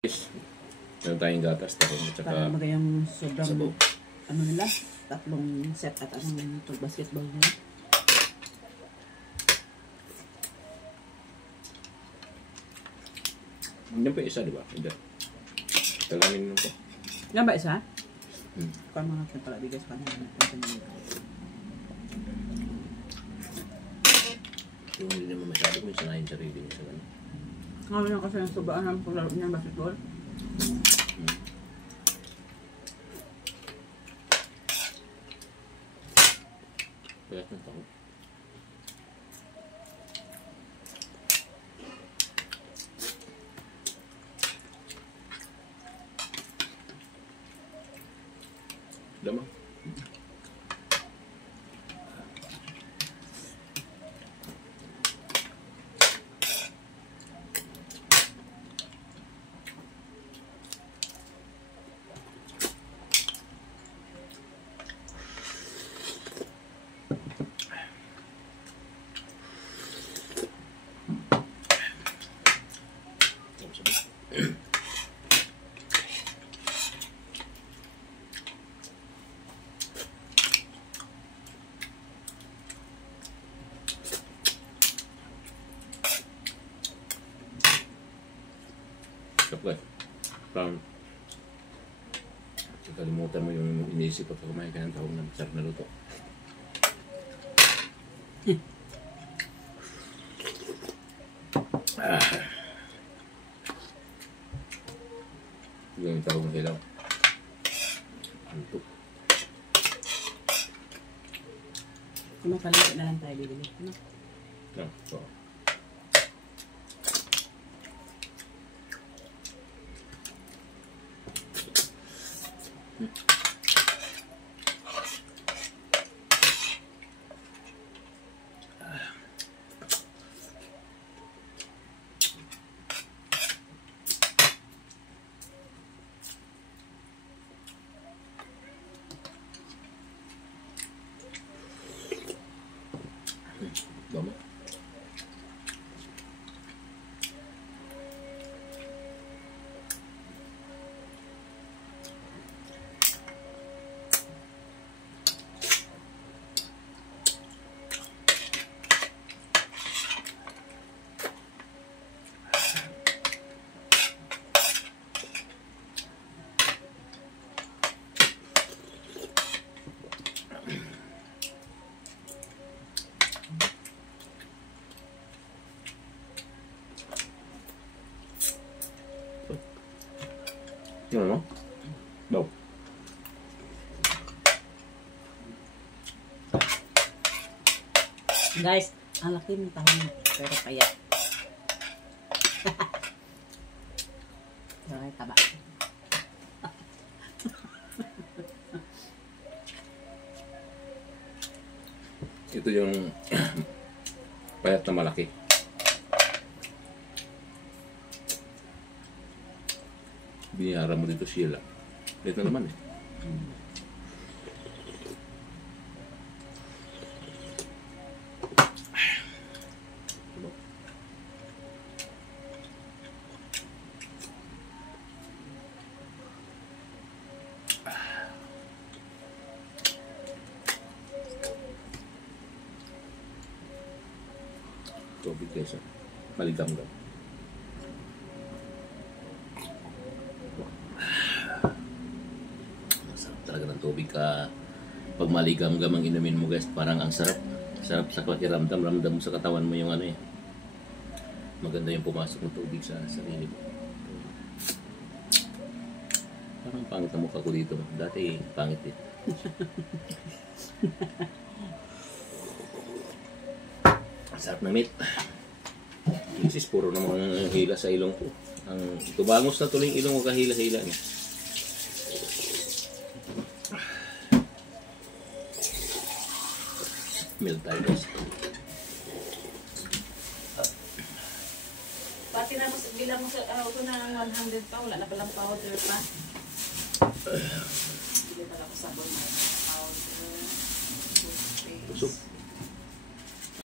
Meron tayong gatas, tahong at saka para magayang sobrang sabaw. ano nila, tatlong set at anong basketball nila. Yan pa isa, di ba? Hindi. Talamin mo po. Yan ba isa? Hmm. Mga natin pala bigay sa kanila. Yung hindi naman masyado kung sanayin sarili mo sa gano'n. Ngayon na kasi yung sobrang ng paglaro niya basketball. Kaya ng taho. Dama. Chocolate. Parang kalimutan mo yung iniisip at kumain ka ng tahong na masarap na luto. Yung tahong na hilaw. Antok. Kung may kalito na lang tayo bibili. Ano? Yeah, so. Dama. Ano? Daw. Guys, ang laki ng tahong pero kaya. Pero taba. Ito yung payat na malaki. Biniyara mo dito sila. Dito naman eh. Tubig kesa. Maligam-gam. Talaga ng tubig ka pag maligam-gam ang inumin mo guys, parang ang sarap sa pakiramdam, ramdam mo sa katawan mo yung ano eh, maganda yung pumasok ng tubig sa sarili mo. Parang pangit ang mukha ko dito, dati pangit eh. Sarap na meat. Isis puro namang hila sa ilong ko, ang tubangos na tuloy yung ilong ko kahila-hila niya. Milk tayo guys. Pati na bilang mo sa ako na 100 pa, wala na palang powder pa. Hindi pala ako sabon na.